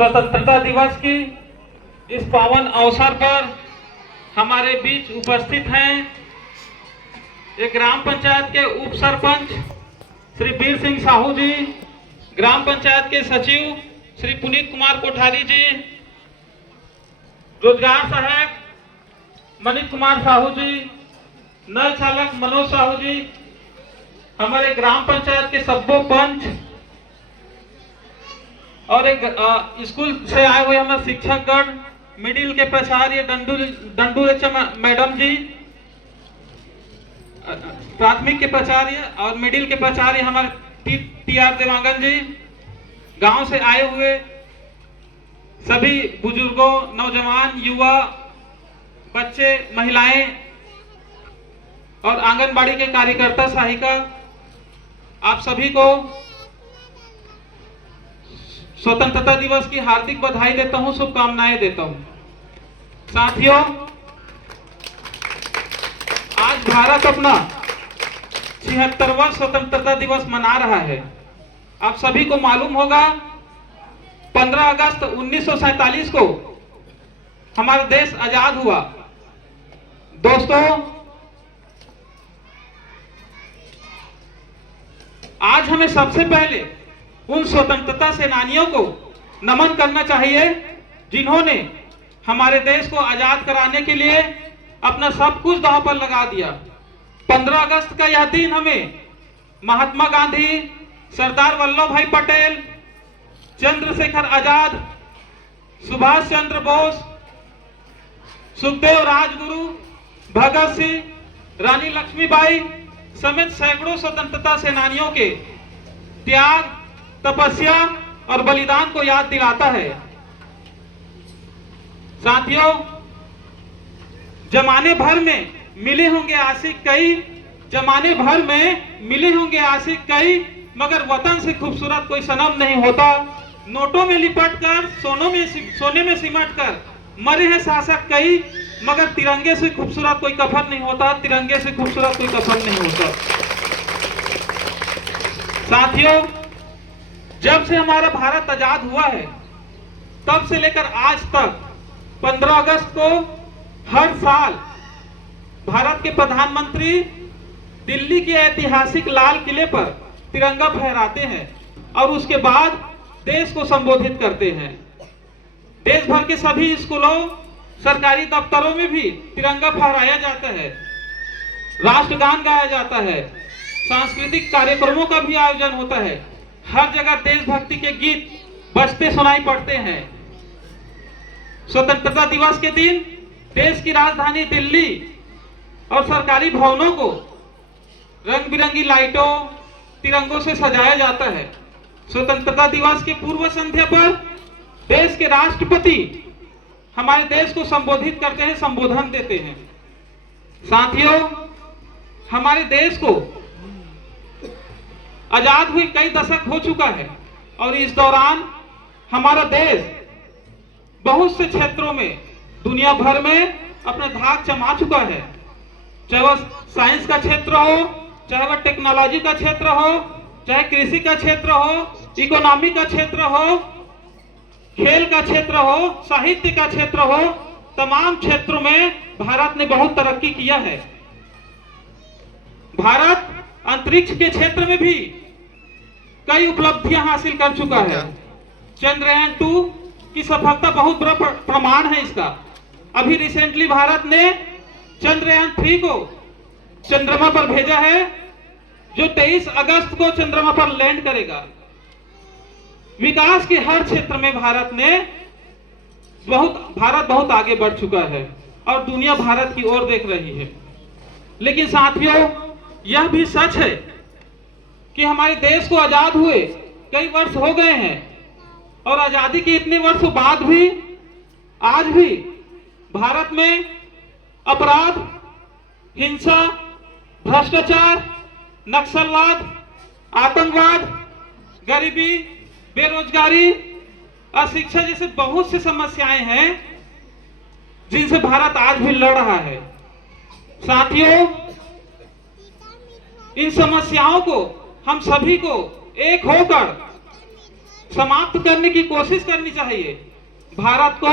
स्वतंत्रता दिवस की इस पावन अवसर पर हमारे बीच उपस्थित हैं एक ग्राम पंचायत के उप सरपंच श्री वीर सिंह साहू जी, ग्राम पंचायत के सचिव श्री पुनीत कुमार कोठारी जी, रोजगार सहायक मनीष कुमार साहू जी, नल चालक मनोज साहू जी, हमारे ग्राम पंचायत के सब्बो पंच और एक स्कूल से आए हुए हमारे शिक्षकगण, मिडिल के प्राचार्य डंडू मैडम जी, प्राथमिक के प्राचार्य और मिडिल के प्राचार्य हमारे टी.आर. देवांगन जी, गांव से आए हुए सभी बुजुर्गों, नौजवान, युवा, बच्चे, महिलाएं और आंगनबाड़ी के कार्यकर्ता सहायिका, आप सभी को स्वतंत्रता दिवस की हार्दिक बधाई देता हूं, शुभकामनाएं देता हूं। साथियों, आज भारत अपना 76वां स्वतंत्रता दिवस मना रहा है। आप सभी को मालूम होगा 15 अगस्त 1947 को हमारा देश आजाद हुआ। दोस्तों, आज हमें सबसे पहले उन स्वतंत्रता सेनानियों को नमन करना चाहिए जिन्होंने हमारे देश को आजाद कराने के लिए अपना सब कुछ दांव पर लगा दिया। 15 अगस्त का यह दिन हमें महात्मा गांधी, सरदार वल्लभ भाई पटेल, चंद्रशेखर आजाद, सुभाष चंद्र बोस, सुखदेव राजगुरु, भगत सिंह, रानी लक्ष्मीबाई समेत सैकड़ों स्वतंत्रता सेनानियों के त्याग, तपस्या और बलिदान को याद दिलाता है। साथियों, जमाने भर में मिले होंगे आशिक कई, जमाने भर में मिले होंगे आशिक कई, मगर वतन से खूबसूरत कोई सनम नहीं होता। नोटों में लिपट कर, सोने में सिमट कर मरे हैं शासक कई, मगर तिरंगे से खूबसूरत कोई कफन नहीं होता, तिरंगे से खूबसूरत कोई कफन नहीं होता। साथियों, जब से हमारा भारत आजाद हुआ है तब से लेकर आज तक 15 अगस्त को हर साल भारत के प्रधानमंत्री दिल्ली के ऐतिहासिक लाल किले पर तिरंगा फहराते हैं और उसके बाद देश को संबोधित करते हैं। देश भर के सभी स्कूलों, सरकारी दफ्तरों में भी तिरंगा फहराया जाता है, राष्ट्रगान गाया जाता है, सांस्कृतिक कार्यक्रमों का भी आयोजन होता है। हर जगह देशभक्ति के गीत बजते सुनाई पड़ते हैं। स्वतंत्रता दिवस के दिन देश की राजधानी दिल्ली और सरकारी भवनों को रंग बिरंगी लाइटों, तिरंगों से सजाया जाता है। स्वतंत्रता दिवस की पूर्व संध्या पर देश के राष्ट्रपति हमारे देश को संबोधित करते हैं, संबोधन देते हैं। साथियों, हमारे देश को आजाद हुए कई दशक हो चुका है और इस दौरान हमारा देश बहुत से क्षेत्रों में दुनिया भर में अपना धाक जमा चुका है। चाहे वह साइंस का क्षेत्र हो, चाहे वह टेक्नोलॉजी का क्षेत्र हो, चाहे कृषि का क्षेत्र हो, इकोनॉमी का क्षेत्र हो, खेल का क्षेत्र हो, साहित्य का क्षेत्र हो, तमाम क्षेत्रों में भारत ने बहुत तरक्की किया है। भारत अंतरिक्ष के क्षेत्र में भी कई उपलब्धियां हासिल कर चुका है। चंद्रयान 2 की सफलता बहुत बड़ा प्रमाण है इसका। अभी रिसेंटली भारत ने चंद्रयान 3 को चंद्रमा पर भेजा है, जो 23 अगस्त को चंद्रमा पर लैंड करेगा। विकास के हर क्षेत्र में भारत बहुत आगे बढ़ चुका है और दुनिया भारत की ओर देख रही है। लेकिन साथियों, यह भी सच है कि हमारे देश को आजाद हुए कई वर्ष हो गए हैं और आजादी के इतने वर्षों बाद भी आज भी भारत में अपराध, हिंसा, भ्रष्टाचार, नक्सलवाद, आतंकवाद, गरीबी, बेरोजगारी, अशिक्षा जैसे बहुत सी समस्याएं हैं जिनसे भारत आज भी लड़ रहा है। साथियों, इन समस्याओं को हम सभी को एक होकर समाप्त करने की कोशिश करनी चाहिए। भारत को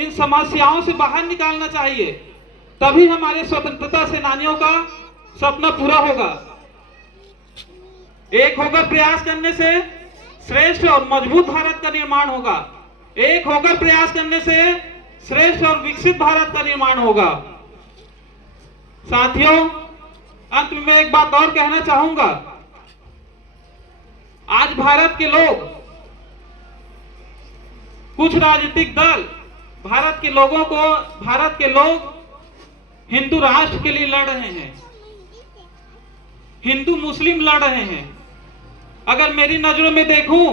इन समस्याओं से बाहर निकालना चाहिए, तभी हमारे स्वतंत्रता सेनानियों का सपना पूरा होगा। एक होकर प्रयास करने से श्रेष्ठ और मजबूत भारत का निर्माण होगा। एक होकर प्रयास करने से श्रेष्ठ और विकसित भारत का निर्माण होगा। साथियों, अंत में मैं एक बात और कहना चाहूंगा। आज भारत के लोग, कुछ राजनीतिक दल भारत के लोग हिंदू राष्ट्र के लिए लड़ रहे हैं, हिंदू मुस्लिम लड़ रहे हैं। अगर मेरी नजरों में देखूं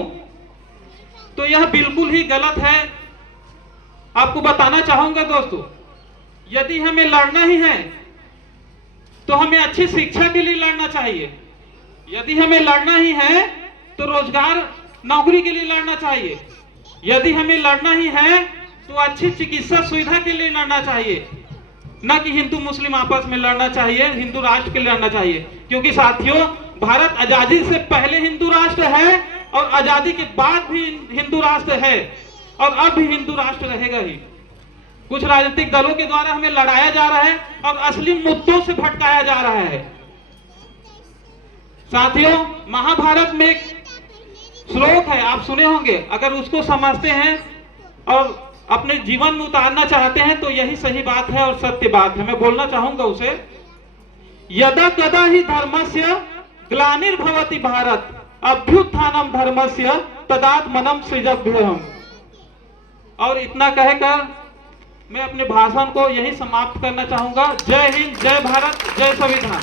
तो यह बिल्कुल ही गलत है। आपको बताना चाहूंगा दोस्तों, यदि हमें लड़ना ही है तो हमें अच्छी शिक्षा के लिए लड़ना चाहिए। यदि हमें लड़ना ही है तो रोजगार नौकरी के लिए लड़ना चाहिए। यदि हमें लड़ना ही है तो अच्छी चिकित्सा सुविधा के लिए लड़ना चाहिए, न कि हिंदू मुस्लिम आपस में लड़ना चाहिए, हिंदू राष्ट्र के लिए लड़ना चाहिए। क्योंकि साथियों, भारत आजादी से पहले हिंदू राष्ट्र है और आजादी के बाद भी हिंदू राष्ट्र है और अब भी हिंदू राष्ट्र रहेगा ही। कुछ राजनीतिक दलों के द्वारा हमें लड़ाया जा रहा है और असली मुद्दों से भटकाया जा रहा है। साथियों, महाभारत में एक श्लोक है, आप सुने होंगे। अगर उसको समझते हैं और अपने जीवन में उतारना चाहते हैं तो यही सही बात है और सत्य बात है। मैं बोलना चाहूंगा उसे, यदा कदा ही धर्मस्य ग्लानिर्भवति भारत अभ्युत्थानम धर्मस्य तदात्मनम सृजभ्यहम्। और इतना कहकर मैं अपने भाषण को यही समाप्त करना चाहूंगा। जय हिंद, जय भारत, जय संविधान।